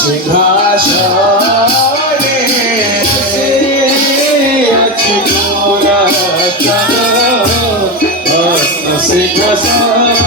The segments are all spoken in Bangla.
সিংহাসনে আছি মোরা সিংহাসন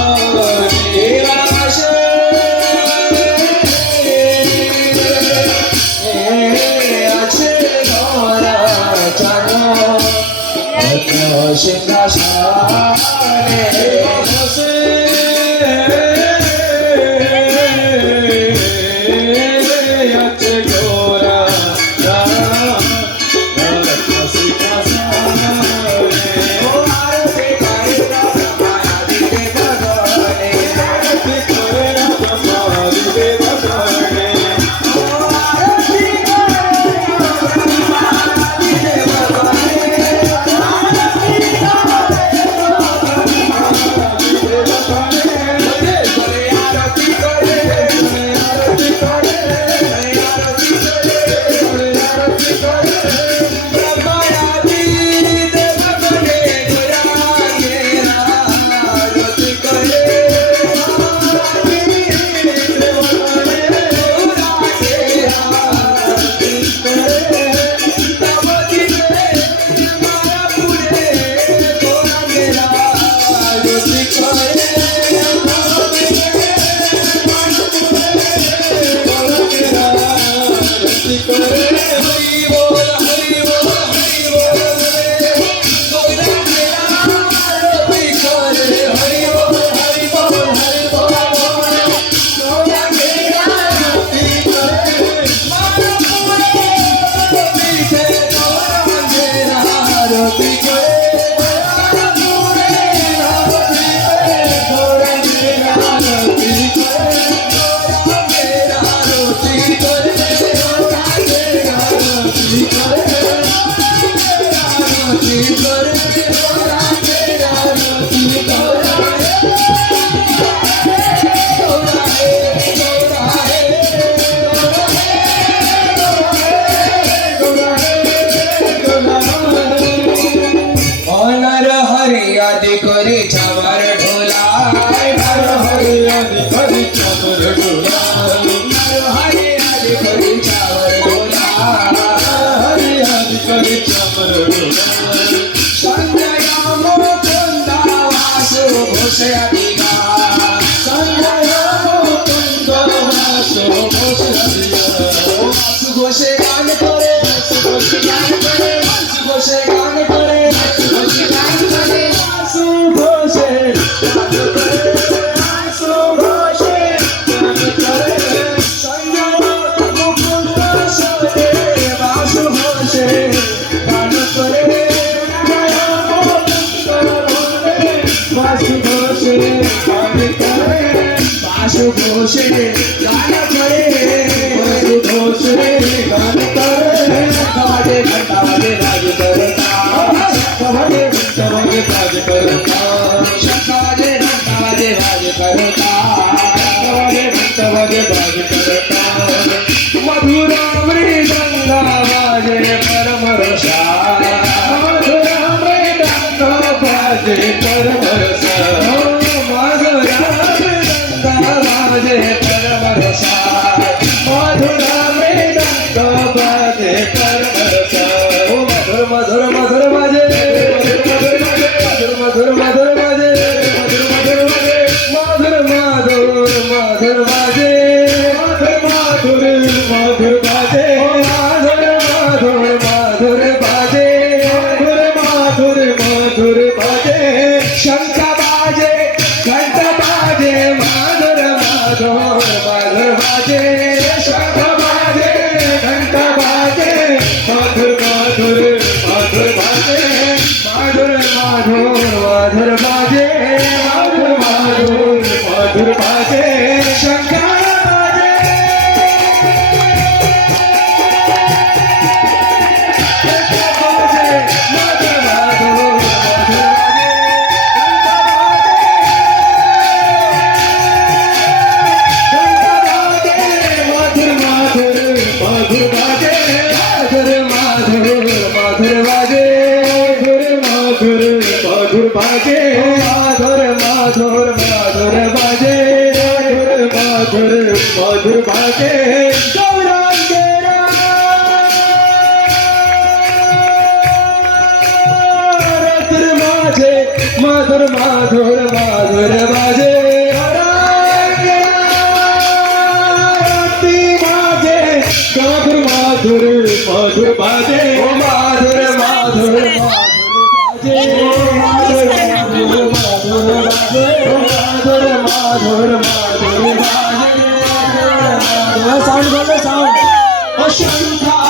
Speak বাসু ঘোষে বাসু ঘোষে গান করে মধুর মধুর বাজে গৌরাঙ্গেরা মাঝে মধুর মাধুর মাধুর বাজে অসংখ্য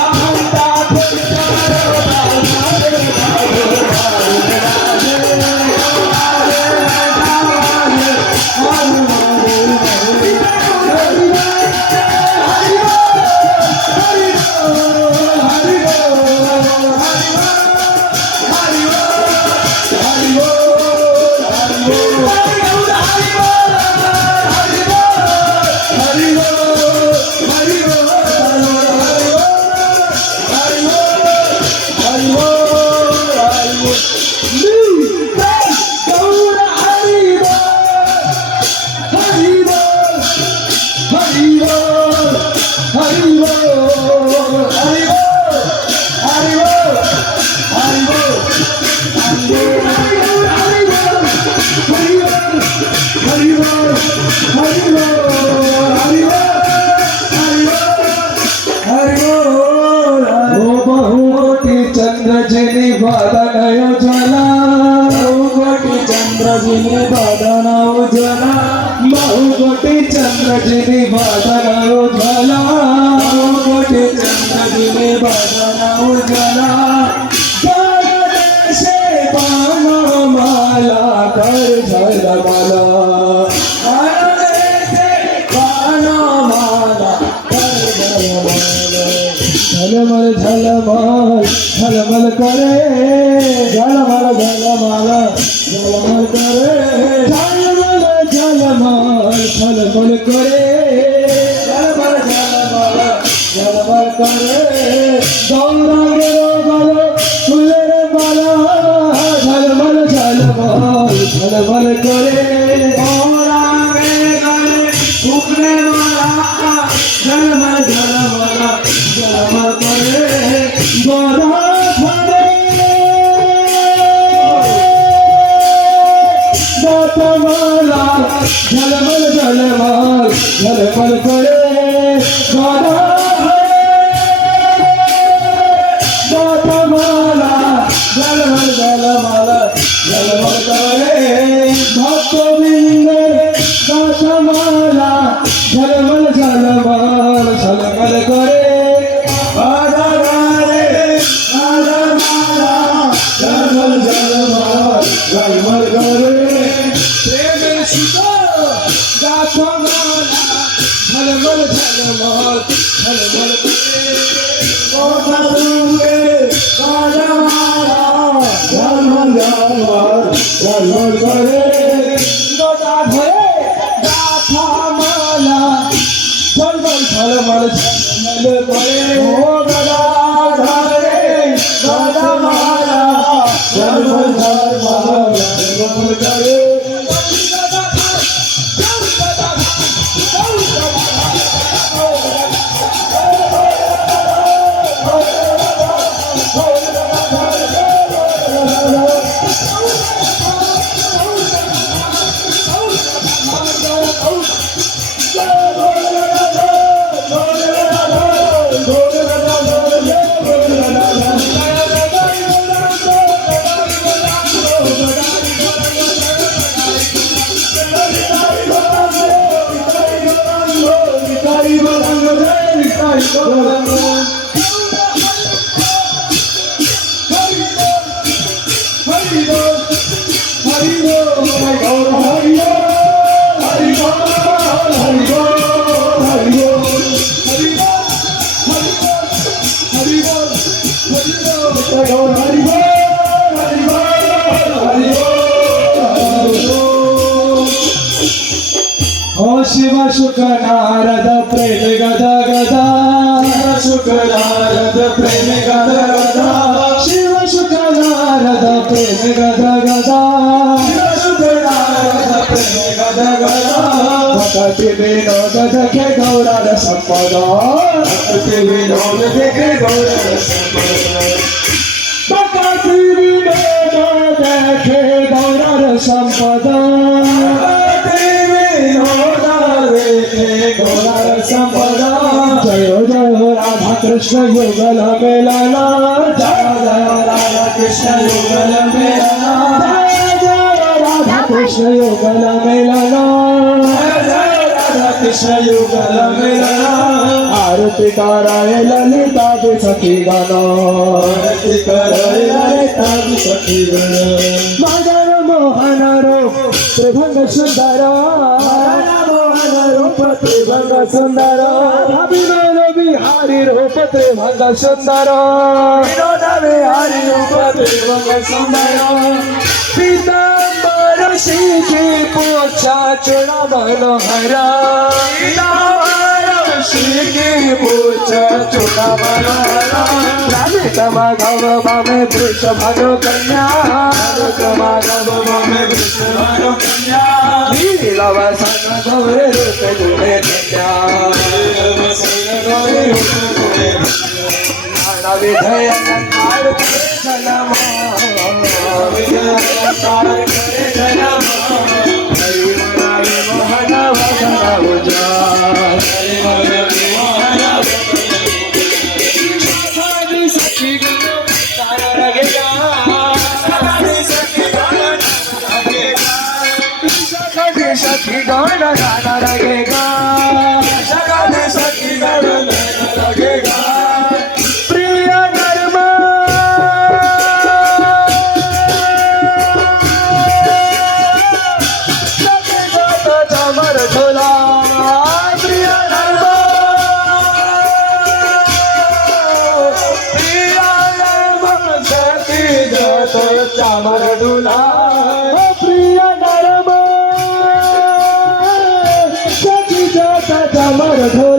বহুগোটি চন্দ্রজিনী বাদনয় জ্বলা দেশে বানমালা কর ঝলমালা। দেশে বানমালা কর ঝলমালা। ঝলমল ঝলমল ঝলমল করে, ঝলমল ঝলমল ঝলমল করে। ঝলমল ঝলমল ঝলমল করে। ঝলমল করে। ঝলমল ঝলমল করে। মালা ঝলমল ঝলমল ঝলমল করে। গদা ঝলমল ঝলমল ঝলমল ঝলমল করে গদা ধরে গাথা মালা ঝলমল ঝলমল ঝলমল করে mais cantando. గదగదా పకటి వినోద దఖే గౌరాల సంపద పకటి వినోద దఖే గౌరాల సంపద పకటి వినోద దఖే గౌరాల సంపద పకటి వినోద దఖే గౌరాల సంపద జయ జయ రాధా కృష్ణ యుగల మేళనా జయ జయ Radha Krishna యుగల మేళనా Krishna Yoga Lamelana Radha Krishna Yoga Lamelana Arati Karaye Lalita De Sakhi Gana Arati Karaye Lalita De Sakhi Gana Madara Mohana Rup Tribhanga Sundara Madara Mohana Rup Tribhanga Sundara Abhinara Vihari Rup Tribhanga Sundara Vinodha Vihari Rup Tribhanga Sundara Pita किसी की पोछा चुड़ा मनोहरा किसी की पूछा चुड़ा तमा गव बामे वृष भरो कन्या। तमा गव बामे वृष भरो कन्या। नीलव सन गवरे सखी गनो गाना लगेगा আমার দুলা প্রিয় নরম। সখী যাতা ধো